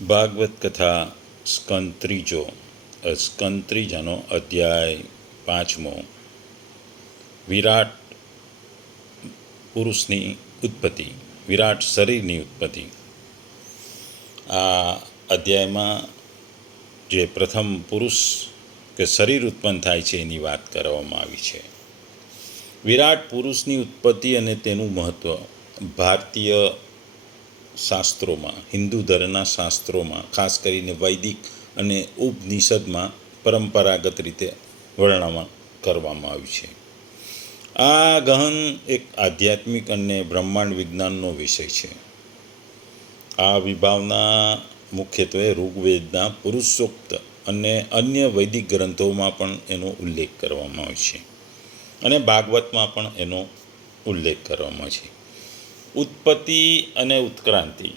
ભાગવત કથા સ્કંદ ત્રીજાનો અધ્યાય 5મો. વિરાટ પુરુષની ઉત્પત્તિ, વિરાટ શરીરની ઉત્પત્તિ. આ અધ્યાયમાં જે પ્રથમ પુરુષ કે શરીર ઉત્પન્ન થાય છે એની વાત કરવામાં આવી છે. વિરાટ પુરુષની ઉત્પત્તિ અને તેનું મહત્ત્વ ભારતીય શાસ્ત્રોમાં, હિન્દુ ધર્મના શાસ્ત્રોમાં, ખાસ કરીને વૈદિક અને ઉપનિષદમાં પરંપરાગત રીતે વર્ણન કરવામાં આવ્યું છે. આ ગહન એક આધ્યાત્મિક અને બ્રહ્માંડ વિજ્ઞાનનો વિષય છે. આ વિભાવના મુખ્યત્વે ઋગ્વેદના પુરુષોક્ત અને અન્ય વૈદિક ગ્રંથોમાં પણ એનો ઉલ્લેખ કરવામાં આવે છે અને ભાગવતમાં પણ એનો ઉલ્લેખ કરવામાં છે. ઉત્પત્તિ અને ઉત્ક્રાંતિ,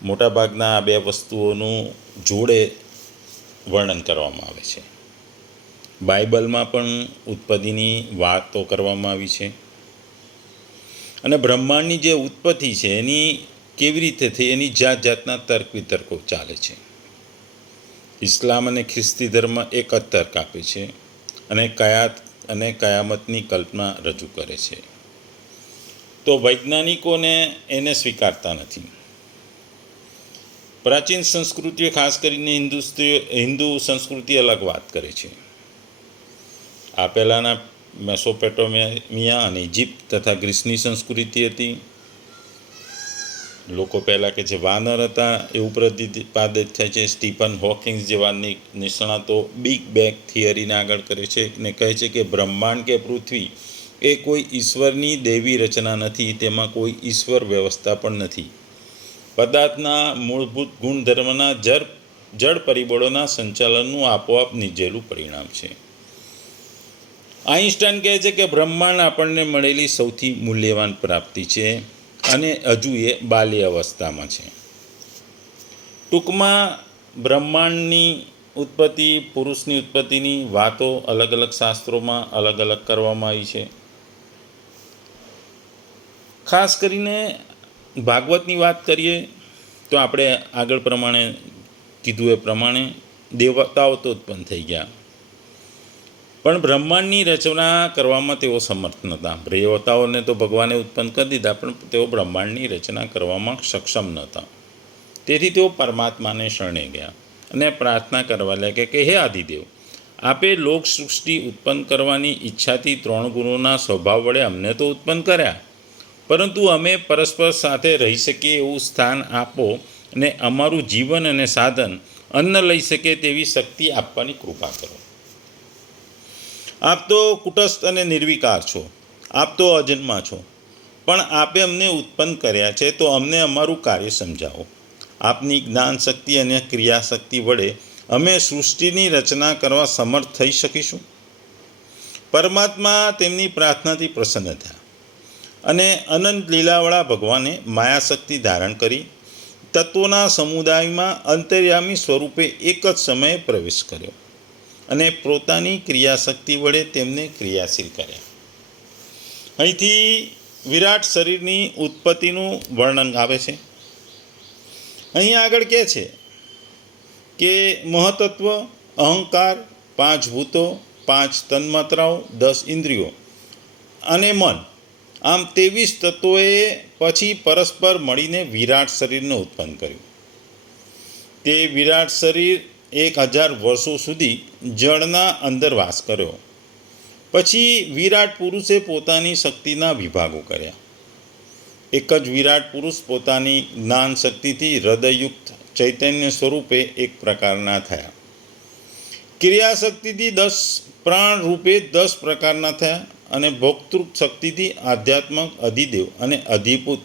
મોટાભાગના આ બે વસ્તુઓનું જોડે વર્ણન કરવામાં આવે છે. બાઇબલમાં પણ ઉત્પત્તિની વાતો કરવામાં આવી છે અને બ્રહ્માંડની જે ઉત્પત્તિ છે એની કેવી રીતે થઈ એની જાતના તર્ક વિતર્કો ચાલે છે. ઇસ્લામ અને ખ્રિસ્તી ધર્મ એક જ તર્ક આપે છે અને કયામતની કલ્પના રજૂ કરે છે. તો વૈજ્ઞાનિકોને એને સ્વીકારતા નથી. પ્રાચીન સંસ્કૃતિઓ, ખાસ કરીને હિન્દુ સંસ્કૃતિ અલગ વાત કરે છે. આ પહેલાંના મેસોપોટેમિયા અને ઇજિપ્ત તથા ગ્રીસની સંસ્કૃતિ હતી. લોકો પહેલાં કે જે વાનર હતા એવું પ્રતિપાદિત થાય છે. સ્ટીફન હોકિંગ જેવા નિષ્ણાતો બિગ બેંગ થિયરીને આગળ કરે છે અને કહે છે કે બ્રહ્માંડ કે પૃથ્વી એ કોઈ ઈશ્વરની દૈવી રચના નથી, તેમાં કોઈ ઈશ્વર વ્યવસ્થા પણ નથી. પદાર્થના મૂળભૂત ગુણધર્મના જળ પરિબળોના સંચાલનનું આપોઆપ નિજેલું પરિણામ છે. આઈન્સ્ટાઈન કહે છે કે બ્રહ્માંડ આપણને મળેલી સૌથી મૂલ્યવાન પ્રાપ્તિ છે અને હજુ એ બાલ્ય અવસ્થામાં છે. ટૂંકમાં બ્રહ્માંડની ઉત્પત્તિ, પુરુષની ઉત્પત્તિની વાતો અલગ અલગ શાસ્ત્રોમાં અલગ અલગ કરવામાં આવી છે. ખાસ કરીને ભાગવતની વાત કરીએ તો આપણે આગળ પ્રમાણે કીધું એ પ્રમાણે દેવતાઓ તો ઉત્પન્ન થઈ ગયા, પણ બ્રહ્માંડની રચના કરવામાં તેઓ સમર્થ નહોતા. દેવતાઓને તો ભગવાને ઉત્પન્ન કરી દીધા, પણ તેઓ બ્રહ્માંડની રચના કરવામાં સક્ષમ નહોતા. તેથી તેઓ પરમાત્માને શરણે ગયા અને પ્રાર્થના કરવા લાગ્યા કે હે આદિદેવ, આપે લોક સૃષ્ટિ ઉત્પન્ન કરવાની ઈચ્છાથી 3 ગુણોના સ્વભાવ વડે અમને તો ઉત્પન્ન કર્યા, પરંતુ અમે પરસ્પર સાથે રહી શકીએ એવું સ્થાન આપો અને અમારું જીવન અને સાધન અન્ન લઈ શકે તેવી શક્તિ આપવાની કૃપા કરો. આપ તો કુટસ્થ અને નિર્વિકાર છો, આપ તો અજન્મા છો, પણ આપે અમને ઉત્પન્ન કર્યા છે, તો અમને અમારું કાર્ય સમજાવો. આપની જ્ઞાન શક્તિ અને ક્રિયાશક્તિ વડે અમે સૃષ્ટિની રચના કરવા સમર્થ થઈ શકીશું. પરમાત્મા તેમની પ્રાર્થનાથી પ્રસન્ન થયા અને અનંત લીલાવાળા ભગવાને માયાશક્તિ ધારણ કરી તત્વોના સમુદાયમાં અંતર્યામી સ્વરૂપે એક જ સમયે પ્રવેશ કર્યો અને પોતાની ક્રિયાશક્તિ વડે તેમને ક્રિયાશીલ કર્યા. અહીંથી વિરાટ શરીરની ઉત્પત્તિનું વર્ણન આવે છે. અહીં આગળ કહે છે કે મહતત્વ, અહંકાર, 5 ભૂતો, 5 તન્માત્રાઓ, 10 ઇન્દ્રિયો અને મન, આમ 23 તત્વોએ પછી પરસ્પર મળીને વિરાટ શરીરને ઉત્પન્ન કર્યું. તે વિરાટ શરીર 1000 વર્ષો સુધી જળના અંદર વાસ કર્યો. પછી વિરાટ પુરુષે પોતાની શક્તિના વિભાગો કર્યા. એક જ વિરાટ પુરુષ પોતાની જ્ઞાન શક્તિથી હૃદયયુક્ત ચૈતન્ય સ્વરૂપે એક પ્રકારના થયા. ક્રિયાશક્તિથી 10 પ્રાણ રૂપે 10 પ્રકારના થયા અને ભોક્તૃ શક્તિથી આધ્યાત્મક, અધિદેવ અને અધિભૂત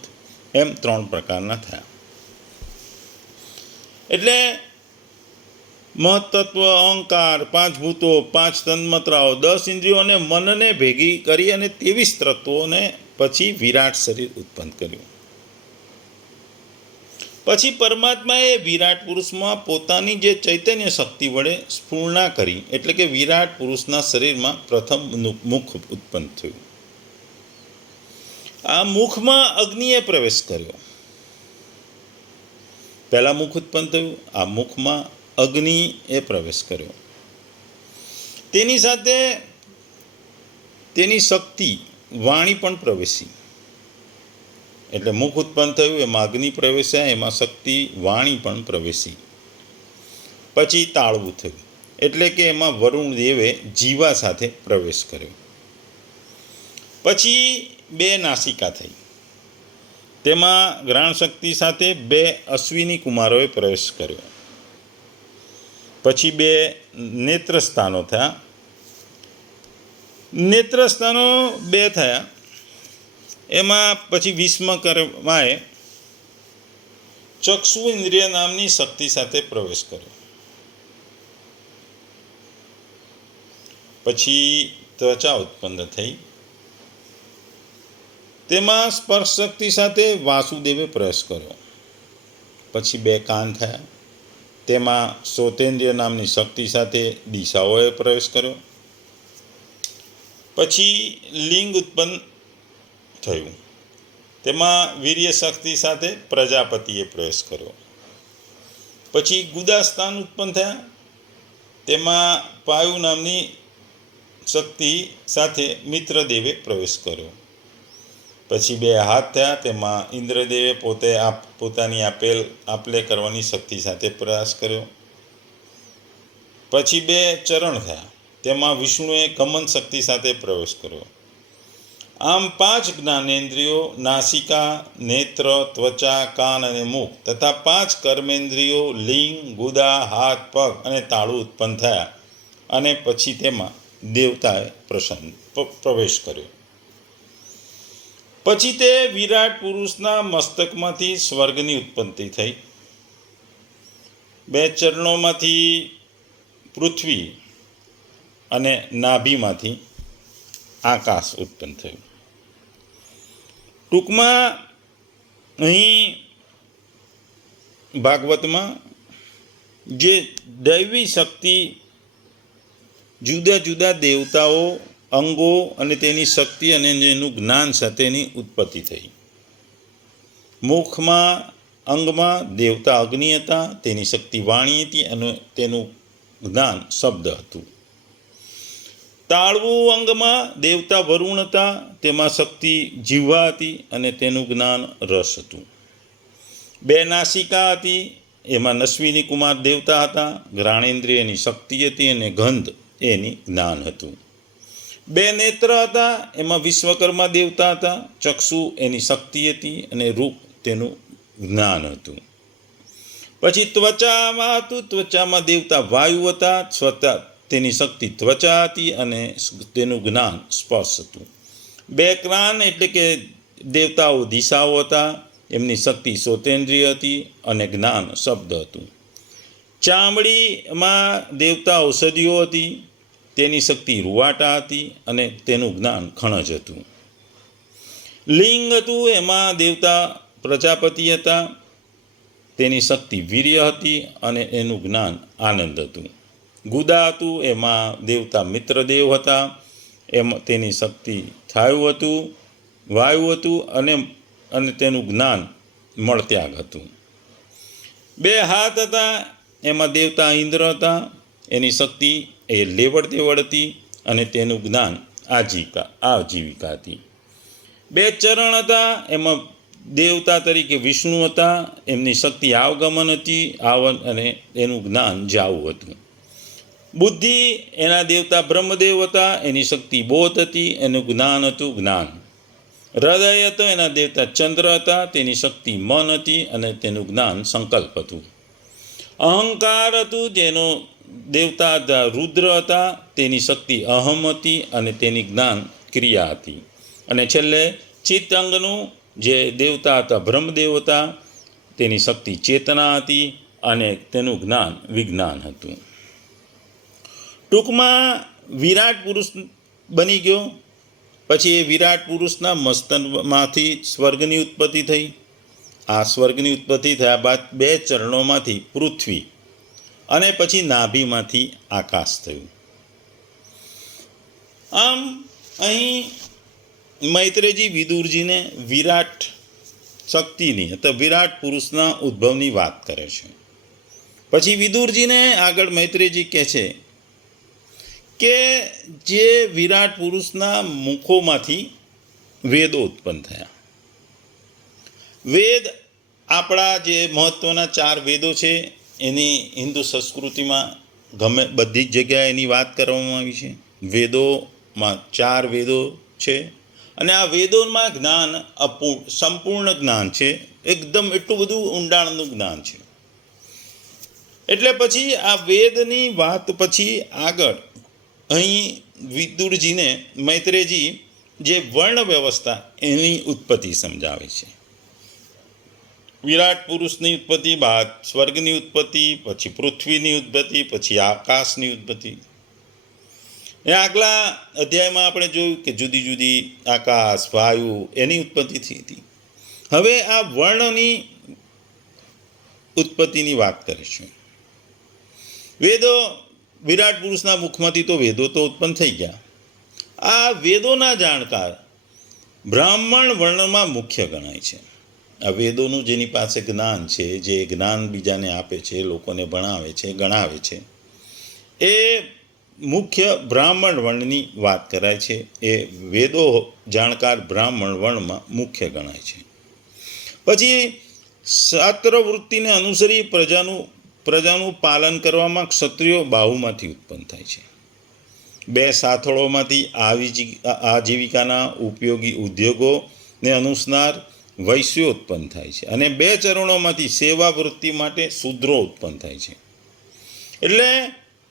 એમ 3 પ્રકારના થયા. એટલે મહત્તત્વ, અહંકાર, 5 ભૂતો, 5 તન્માત્રાઓ, 10 ઇન્દ્રિયો અને મનને ભેગી કરી અને 23 તત્વોને પછી વિરાટ શરીર ઉત્પન્ન કર્યું. પછી પરમાત્માએ વિરાટ પુરુષમાં પોતાની જે ચૈતન્ય શક્તિ વડે સ્ફૂર્ણા કરી, એટલે કે વિરાટ પુરુષના શરીરમાં પ્રથમ મુખ ઉત્પન્ન થયું. આ મુખમાં અગ્નિએ પ્રવેશ કર્યો પહેલાં મુખ ઉત્પન્ન થયું, આ મુખમાં અગ્નિએ પ્રવેશ કર્યો. તેની સાથે તેની શક્તિ વાણી પણ પ્રવેશી. એટલે મુખ ઉત્પન્ન થયું, એમાં અગ્નિ પ્રવેશ્યા, એમાં શક્તિ વાણી પણ પ્રવેશી. પછી તાળવું થયું, એટલે કે એમાં વરુણ દેવે જીવા સાથે પ્રવેશ કર્યો. પછી 2 નાસિકા થઈ, તેમાં ગ્રહણ શક્તિ સાથે 2 અશ્વિની કુમારોએ પ્રવેશ કર્યો. પછી 2 નેત્રસ્થાનો થયા. નેત્રસ્થાનો 2 થયા, એમાં પછી વિશ્વકર્માએ ચક્ષુ ઇન્દ્રિય નામની શક્તિ સાથે પ્રવેશ કર્યો. પછી ત્વચા ઉત્પન્ન થઈ, તેમાં સ્પર્શ શક્તિ સાથે વાસુદેવે પ્રવેશ કર્યો. પછી 2 કાન થયા, તેમાં શ્રોતેન્દ્રિય નામની શક્તિ સાથે દિશાઓએ પ્રવેશ કર્યો. પછી લિંગ ઉત્પન્ન થયું, તેમાં વીર્ય શક્તિ સાથે પ્રજાપતિએ પ્રવેશ કર્યો. પછી ગુદાસ્થાન ઉત્પન્ન થયા, તેમાં પાયુ નામની શક્તિ સાથે મિત્રદેવે પ્રવેશ કર્યો. પછી 2 હાથ થયા, તેમાં ઇન્દ્રદેવે પોતાની આપલે કરવાની શક્તિ સાથે પ્રયાસ કર્યો. પછી 2 ચરણ થયા, તેમાં વિષ્ણુએ ગમન શક્તિ સાથે પ્રવેશ કર્યો. આમ 5 જ્ઞાનેન્દ્રિયો નાસિકા, નેત્ર, ત્વચા, કાન અને મુખ તથા 5 કર્મેન્દ્રિયો લિંગ, ગુદા, હાથ, પગ અને તાળું ઉત્પન્ન થયા. અને પછી તેમાં દેવતાએ પ્રવેશ કર્યો. પછી તે વિરાટ પુરુષના મસ્તકમાંથી સ્વર્ગની ઉત્પત્તિ થઈ. 2 ચરણોમાંથી પૃથ્વી અને નાભીમાંથી આકાશ ઉત્પન્ન થયું. ટૂંકમાં અહીં ભાગવતમાં જે દૈવી શક્તિ, જુદા જુદા દેવતાઓ, અંગો અને તેની શક્તિ અને એનું જ્ઞાન સાથેની ઉત્પત્તિ થઈ. મુખમાં અંગમાં દેવતા અગ્નિ હતા, તેની શક્તિ વાણી હતી અને તેનું જ્ઞાન શબ્દ હતું. તાળવું અંગમાં દેવતા વરુણ હતા, તેમાં શક્તિ જીવા હતી અને તેનું જ્ઞાન રસ હતું. 2 નાસિકા હતી, એમાં અશ્વિની કુમાર દેવતા હતા, ઘ્રાણેન્દ્રિયની શક્તિ હતી અને ગંધ એની જ્ઞાન હતું. 2 નેત્ર હતા, એમાં વિશ્વકર્મા દેવતા હતા, ચક્ષુ એની શક્તિ હતી અને રૂપ તેનું જ્ઞાન હતું. પછી ત્વચામાં હતું, ત્વચામાં દેવતા વાયુ હતા, તેની શક્તિ ત્વચા હતી અને તેનું જ્ઞાન સ્પર્શ હતું. 2 કાન એટલે કે દેવતાઓ દિશાઓ હતા, એમની શક્તિ શ્રોતેન્દ્રિય હતી અને જ્ઞાન શબ્દ હતું. ચામડીમાં દેવતા ઔષધિઓ હતી, તેની શક્તિ રૂવાટા હતી અને તેનું જ્ઞાન ખણજ હતું. લિંગ હતું, એમાં દેવતા પ્રજાપતિ હતા, તેની શક્તિ વીર્ય હતી અને એનું જ્ઞાન આનંદ હતું. ગુદા હતું, એમાં દેવતા મિત્રદેવ હતા, એમાં તેની શક્તિ વાયુ હતું અને તેનું જ્ઞાન મળત્યાગ હતું. 2 હાથ હતા, એમાં દેવતા ઇન્દ્ર હતા, એની શક્તિ એ લેવડ દેવડ હતી અને તેનું જ્ઞાન આજીવિકા હતી. 2 ચરણ હતા, એમાં દેવતા તરીકે વિષ્ણુ હતા, એમની શક્તિ આવગમન હતી અને એનું જ્ઞાન જાવું હતું. બુદ્ધિ એના દેવતા બ્રહ્મદેવ હતા, એની શક્તિ બોધ હતી, એનું જ્ઞાન હતું જ્ઞાન. હૃદય હતો, એના દેવતા ચંદ્ર હતા, તેની શક્તિ મન હતી અને તેનું જ્ઞાન સંકલ્પ હતું. અહંકાર હતું, જેનો દેવતા રુદ્ર હતા, તેની શક્તિ અહમ હતી અને તેની જ્ઞાન ક્રિયા હતી. અને છેલ્લે ચિત્ત અંગનું જે દેવતા હતા બ્રહ્મદેવ હતા, તેની શક્તિ ચેતના હતી અને તેનું જ્ઞાન વિજ્ઞાન હતું. ટૂંકમાં વિરાટ પુરુષ બની ગયો. પછી એ વિરાટ પુરુષના મસ્તકમાંથી સ્વર્ગની ઉત્પત્તિ થઈ. આ સ્વર્ગની ઉત્પત્તિ થયા બાદ 2 ચરણોમાંથી પૃથ્વી અને પછી નાભીમાંથી આકાશ થયું. આમ અહીં મૈત્રેયજી વિદુરજીને વિરાટ શક્તિની અથવા વિરાટ પુરુષના ઉદ્ભવની વાત કરે છે. પછી વિદુરજીને આગળ મૈત્રેયજી કહે છે કે જે વિરાટ પુરુષના મુખોમાંથી વેદો ઉત્પન્ન થયા. વેદ આપણા જે મહત્ત્વના 4 વેદો છે એની હિન્દુ સંસ્કૃતિમાં બધી જ જગ્યાએ એની વાત કરવામાં આવી છે. વેદોમાં 4 વેદો છે અને આ વેદોમાં જ્ઞાન સંપૂર્ણ જ્ઞાન છે, એકદમ એટલું બધું ઊંડાણનું જ્ઞાન છે. એટલે પછી આ વેદની વાત પછી આગળ અહીં વિદુરજીને મૈત્રેયજી જે વર્ણ વ્યવસ્થા એની ઉત્પત્તિ સમજાવે છે. વિરાટ પુરુષની ઉત્પત્તિ બાદ સ્વર્ગની ઉત્પત્તિ, પછી પૃથ્વીની ઉત્પત્તિ, પછી આકાશની ઉત્પત્તિ. એ આગલા અધ્યાયમાં આપણે જોયું કે જુદી જુદી આકાશ, વાયુ એની ઉત્પત્તિ થઈ હતી. હવે આ વર્ણની ઉત્પત્તિની વાત કરે છે. વેદો વિરાટ પુરુષના મુખમાંથી તો વેદો તો ઉત્પન્ન થઈ ગયા. આ વેદોના જાણકાર બ્રાહ્મણ વર્ણમાં મુખ્ય ગણાય છે. આ વેદોનું જેની પાસે જ્ઞાન છે, જે જ્ઞાન બીજાને આપે છે, લોકોને ભણાવે છે, ગણાવે છે, એ મુખ્ય બ્રાહ્મણ વર્ણની વાત કરાય છે. એ વેદો જાણકાર બ્રાહ્મણ વર્ણમાં મુખ્ય ગણાય છે. પછી શાસ્ત્ર વૃત્તિને અનુસરી પ્રજાનું પાલન કરવામાં ક્ષત્રિયો બાહુમાંથી ઉત્પન્ન થાય છે. 2 સાથળોમાંથી આજીવિકાના ઉપયોગી ઉદ્યોગોને અનુસાર વૈશ્યો ઉત્પન્ન થાય છે અને 2 ચરણોમાંથી સેવા વૃત્તિ માટે શૂદ્રો ઉત્પન્ન થાય છે. એટલે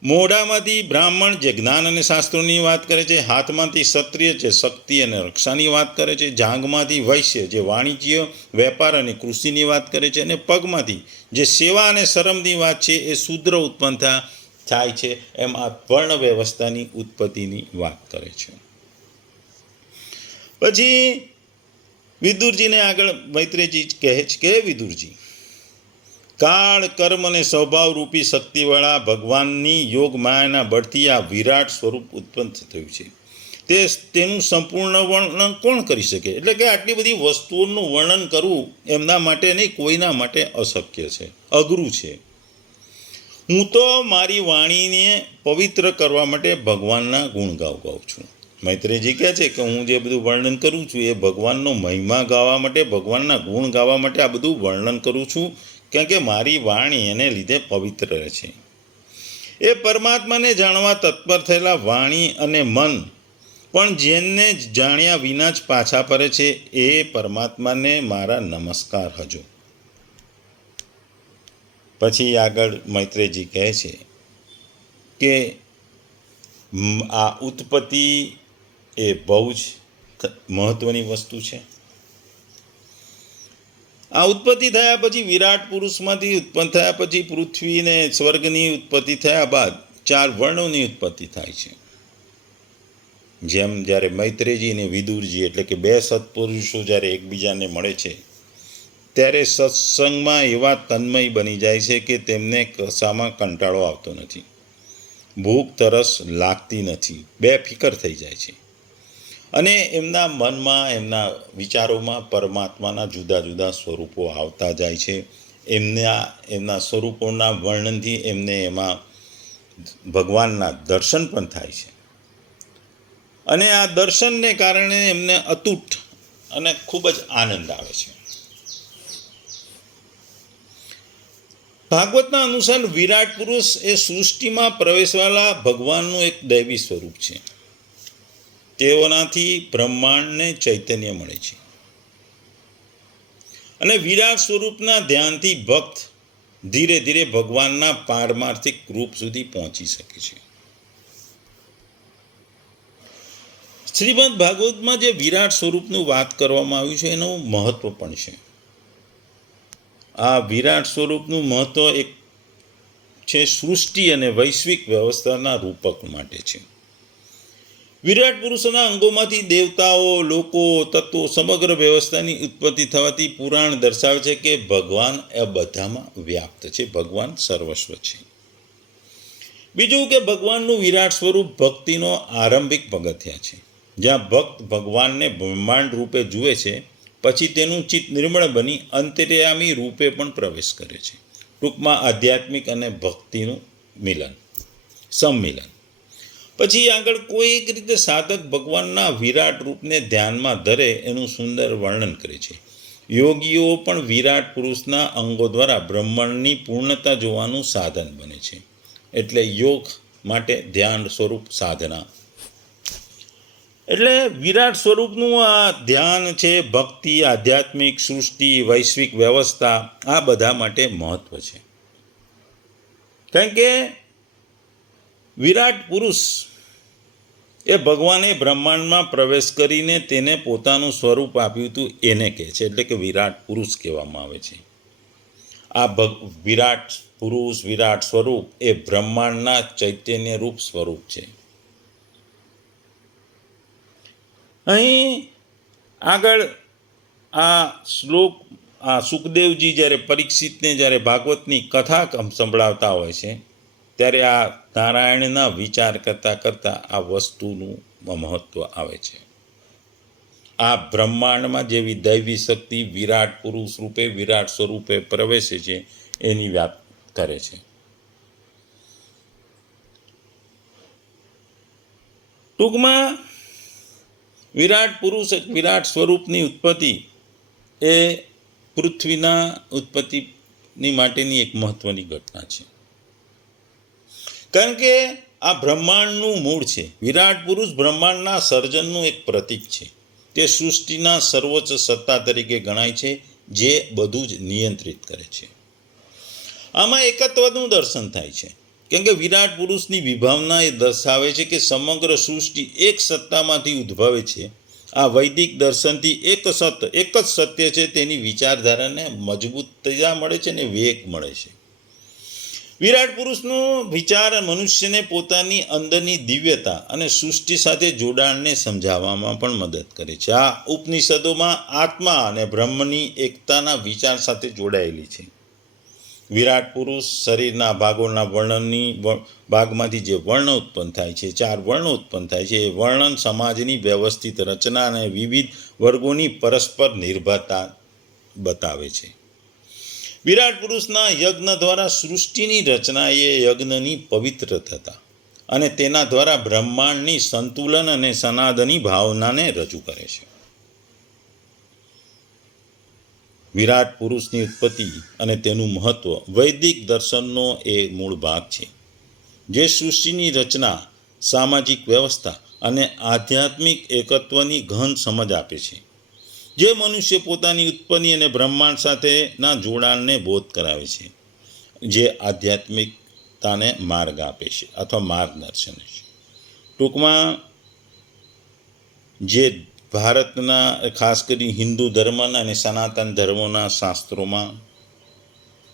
મોઢામાંથી બ્રાહ્મણ જે જ્ઞાન અને શાસ્ત્રોની વાત કરે છે, હાથમાંથી ક્ષત્રિય જે શક્તિ અને રક્ષાની વાત કરે છે, જાંઘમાંથી વૈશ્ય જે વાણિજ્ય, વેપાર અને કૃષિની વાત કરે છે, અને પગમાંથી જે સેવા અને શરમની વાત છે એ શૂદ્ર ઉત્પન્ન થાય છે. એમ આ વર્ણ વ્યવસ્થાની ઉત્પત્તિની વાત કરે છે. પછી વિદુરજીને આગળ મૈત્રેયજી કહે છે કે વિદુરજી, કાળ, કર્મ અને સ્વભાવ રૂપી શક્તિવાળા ભગવાનની યોગ માયાના બળથી આ વિરાટ સ્વરૂપ ઉત્પન્ન થયું છે. તેનું સંપૂર્ણ વર્ણન કોણ કરી શકે? એટલે કે આટલી બધી વસ્તુઓનું વર્ણન કરવું એમના માટે નહીં, કોઈના માટે અશક્ય છે, અઘરું છે. હું તો મારી વાણીને પવિત્ર કરવા માટે ભગવાનના ગુણ ગાઉં છું. મૈત્રેયજી કહે છે કે હું જે બધું વર્ણન કરું છું એ ભગવાનનો મહિમા ગાવા માટે, ભગવાનના ગુણ ગાવા માટે આ બધું વર્ણન કરું છું, કારણ કે મારી વાણી એને લીધે પવિત્ર છે. એ પરમાત્માને જાણવા તત્પર થયેલા વાણી અને મન પણ જેને જાણ્યા વિના જ પાછા ફરે છે, એ પરમાત્માને મારા નમસ્કાર હજો. પછી આગળ મૈત્રેયજી કહે છે કે આ ઉત્પત્તિ એ બહુ જ મહત્ત્વની વસ્તુ છે. આ ઉત્પત્તિ થયા પછી વિરાટ પુરુષમાંથી ઉત્પન્ન થયા પછી પૃથ્વીને સ્વર્ગની ઉત્પત્તિ થયા બાદ 4 વર્ણોની ઉત્પત્તિ થાય છે. જેમ જ્યારે મૈત્રેયજી અને વિદુરજી એટલે કે 2 સત્પુરુષો જ્યારે એકબીજાને મળે છે ત્યારે સત્સંગમાં એવા તન્મય બની જાય છે કે તેમને કશામાં કંટાળો આવતો નથી, ભૂખ તરસ લાગતી નથી, બેફિકર થઈ જાય છે અને એમના મનમાં, એમના વિચારોમાં પરમાત્માના જુદા જુદા સ્વરૂપો આવતા જાય છે. એમના સ્વરૂપોના વર્ણનથી એમને એમાં ભગવાનના દર્શન પણ થાય છે અને આ દર્શનને કારણે એમને અતૂટ અને ખૂબ જ આનંદ આવે છે. ભાગવતના અનુસાર વિરાટ પુરુષ એ સૃષ્ટિમાં પ્રવેશવાળા ભગવાનનું એક દૈવી સ્વરૂપ છે. તેઓનાથી બ્રહ્માંડને ચૈતન્ય મળે છે અને વિરાટ સ્વરૂપના ધ્યાનથી ભક્ત ધીરે ધીરે ભગવાનના પારમાર્થિક રૂપ સુધી પહોંચી શકે છે. શ્રીમદ ભાગવતમાં જે વિરાટ સ્વરૂપનું વાત કરવામાં આવ્યું છે એનું મહત્વ પણ છે. આ વિરાટ સ્વરૂપનું મહત્વ એક છે સૃષ્ટિ અને વૈશ્વિક વ્યવસ્થાના રૂપક માટે છે. વિરાટ પુરુષોના અંગોમાંથી દેવતાઓ, લોકો, તત્વો, સમગ્ર વ્યવસ્થાની ઉત્પત્તિ થવાથી પુરાણ દર્શાવે છે કે ભગવાન એ બધામાં વ્યાપ્ત છે, ભગવાન સર્વસ્વ છે. બીજું કે ભગવાનનું વિરાટ સ્વરૂપ ભક્તિનો આરંભિક પગથિયા છે. જ્યાં ભક્ત ભગવાનને બ્રહ્માંડ રૂપે જુએ છે, પછી તેનું ચિત્ત નિર્મળ બની અંતર્યામી રૂપે પણ પ્રવેશ કરે છે. ટૂંકમાં આધ્યાત્મિક અને ભક્તિનું મિલન, સંમિલન. પછી આગળ કોઈ એક રીતે સાધક ભગવાનના વિરાટ રૂપને ધ્યાનમાં ધરે એનું સુંદર વર્ણન કરે છે. યોગીઓ પણ વિરાટ પુરુષના અંગો દ્વારા બ્રહ્માંડની પૂર્ણતા જોવાનું સાધન બને છે. એટલે યોગ માટે ધ્યાન સ્વરૂપ સાધના. એટલે વિરાટ સ્વરૂપનું આ ધ્યાન છે, ભક્તિ, આધ્યાત્મિક, સૃષ્ટિ, વૈશ્વિક વ્યવસ્થા, આ બધા માટે મહત્વ છે. કારણ કે વિરાટ પુરુષ એ ભગવાને બ્રહ્માંડમાં પ્રવેશ કરીને તેને પોતાનું સ્વરૂપ આપ્યું હતું, એને કહે છે. એટલે કે વિરાટ પુરુષ કહેવામાં આવે છે. આ વિરાટ પુરુષ, વિરાટ સ્વરૂપ એ બ્રહ્માંડના ચૈતન્ય રૂપ સ્વરૂપ છે. અહીં આગળ આ શ્લોક સુખદેવજી જ્યારે પરીક્ષિતને જ્યારે ભાગવતની કથા સંભળાવતા હોય છે ત્યારે આ નારાયણના વિચાર કરતાં કરતાં આ વસ્તુનું મહત્ત્વ આવે છે. આ બ્રહ્માંડમાં જેવી દૈવી શક્તિ વિરાટ પુરુષ રૂપે, વિરાટ સ્વરૂપે પ્રવેશે છે એની વાત કરે છે. ટૂંકમાં વિરાટ પુરુષ, વિરાટ સ્વરૂપની ઉત્પત્તિ એ પૃથ્વીના ઉત્પત્તિની માટેની એક મહત્વની ઘટના છે. કારણ કે આ બ્રહ્માંડનું મૂળ છે. વિરાટ પુરુષ બ્રહ્માંડના સર્જનનું એક પ્રતીક છે. તે સૃષ્ટિના સર્વોચ્ચ સત્તા તરીકે ગણાય છે, જે બધું જ નિયંત્રિત કરે છે. આમાં એકત્વનું દર્શન થાય છે. કેમ કે વિરાટ પુરુષની વિભાવના એ દર્શાવે છે કે સમગ્ર સૃષ્ટિ એક સત્તામાંથી ઉદ્ભવે છે. આ વૈદિક દર્શનથી એક જ સત્ય છે, તેની વિચારધારાને મજબૂતતા મળે છે અને વેગ મળે છે. વિરાટ પુરુષનો વિચાર મનુષ્યને પોતાની અંદરની દિવ્યતા અને સૃષ્ટિ સાથે જોડાણને સમજાવવામાં પણ મદદ કરે છે. આ ઉપનિષદોમાં આત્મા અને બ્રહ્મની એકતાના વિચાર સાથે જોડાયેલી છે. વિરાટ પુરુષ શરીરના ભાગોના વર્ણનની ભાગમાંથી જે વર્ણ ઉત્પન્ન થાય છે, 4 વર્ણ ઉત્પન્ન થાય છે, એ વર્ણન સમાજની વ્યવસ્થિત રચના અને વિવિધ વર્ગોની પરસ્પર નિર્ભરતા બતાવે છે. વિરાટ પુરુષના યજ્ઞ દ્વારા સૃષ્ટિની રચના એ યજ્ઞની પવિત્રતા અને તેના દ્વારા બ્રહ્માંડની સંતુલન અને સનાતની ભાવનાને રજૂ કરે છે. વિરાટ પુરુષની ઉત્પત્તિ અને તેનું મહત્વ વૈદિક દર્શનનો એ મૂળ ભાગ છે, જે સૃષ્ટિની રચના, સામાજિક વ્યવસ્થા અને આધ્યાત્મિક એકત્વની ગહન સમજ આપે છે, જે મનુષ્ય પોતાની ઉત્પત્તિ અને બ્રહ્માંડ સાથેના જોડાણને બોધ કરાવે છે, જે આધ્યાત્મિકતાને માર્ગ આપે છે અથવા માર્ગદર્શન છે. ટૂંકમાં જે ભારતના ખાસ કરી હિન્દુ ધર્મના અને સનાતન ધર્મોના શાસ્ત્રોમાં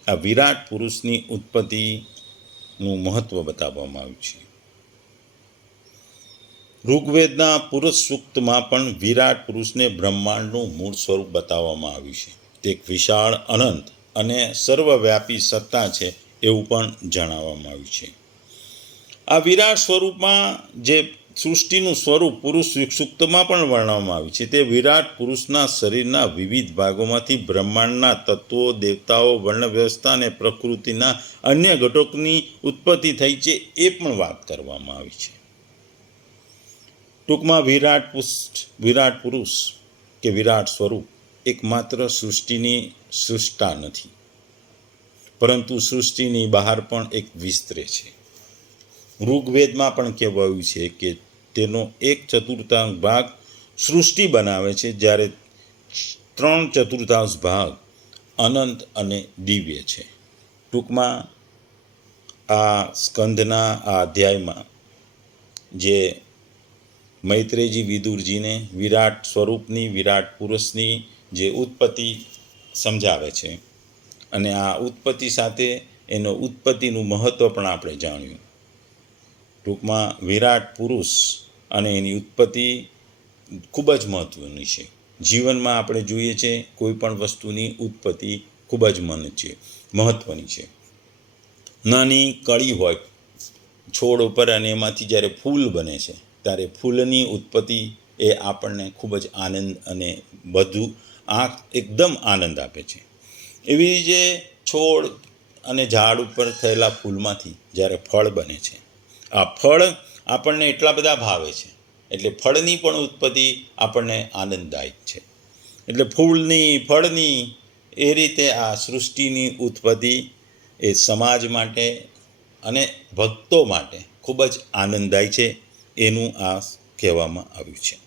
આ વિરાટ પુરુષની ઉત્પત્તિનું મહત્ત્વ બતાવવામાં આવ્યું છે. ઋગ્વેદના પુરુષ સૂક્તમાં પણ વિરાટ પુરુષને બ્રહ્માંડનું મૂળ સ્વરૂપ બતાવવામાં આવ્યું છે. તે એક વિશાળ, અનંત અને સર્વવ્યાપી સત્તા છે એવું પણ જણાવવામાં આવ્યું છે. આ વિરાટ સ્વરૂપમાં જે સૃષ્ટિનું સ્વરૂપ પુરુષ સૂક્તમાં પણ વર્ણવવામાં આવ્યું છે. તે વિરાટ પુરુષના શરીરના વિવિધ ભાગોમાંથી બ્રહ્માંડના તત્વો, દેવતાઓ, વર્ણ વ્યવસ્થા અને પ્રકૃતિના અન્ય ઘટકોની ઉત્પત્તિ થઈ છે એ પણ વાત કરવામાં આવી છે. ટૂંકમાં વિરાટ પુરુષ કે વિરાટ સ્વરૂપ એકમાત્ર સૃષ્ટિની સૃષ્ટા નથી, પરંતુ સૃષ્ટિની બહાર પણ એક વિસ્તરે છે. ઋગ્વેદમાં પણ કહેવાયું છે કે તેનો 1/4 ભાગ સૃષ્ટિ બનાવે છે, જ્યારે 3/4 ભાગ અનંત અને દિવ્ય છે. ટૂંકમાં આ સ્કંધના આ અધ્યાયમાં જે મૈત્રેયજી વિદુરજીને વિરાટ સ્વરૂપની, વિરાટ પુરુષની જે ઉત્પત્તિ સમજાવે છે, અને આ ઉત્પત્તિ સાથે એનો ઉત્પત્તિનું મહત્ત્વ પણ આપણે જાણ્યું. ટૂંકમાં વિરાટ પુરુષ અને એની ઉત્પત્તિ ખૂબ જ મહત્ત્વની છે. જીવનમાં આપણે જોઈએ છે કોઈ પણ વસ્તુની ઉત્પત્તિ ખૂબ જ મહત્ત્વની છે. નાની કળી હોય છોડ ઉપર અને એમાંથી જ્યારે ફૂલ બને છે ત્યારે ફૂલની ઉત્પત્તિ એ આપણને ખૂબ જ આનંદ અને વધુ આંખ એકદમ આનંદ આપે છે. એવી જે છોડ અને ઝાડ ઉપર થયેલા ફૂલમાંથી જ્યારે ફળ બને છે, આ ફળ આપણને એટલા બધા ભાવે છે, એટલે ફળની પણ ઉત્પત્તિ આપણને આનંદદાયક છે. એટલે ફૂલની, ફળની, એ રીતે આ સૃષ્ટિની ઉત્પત્તિ એ સમાજ માટે અને ભક્તો માટે ખૂબ જ આનંદદાયી છે, એનું આ કહેવામાં આવ્યું છે.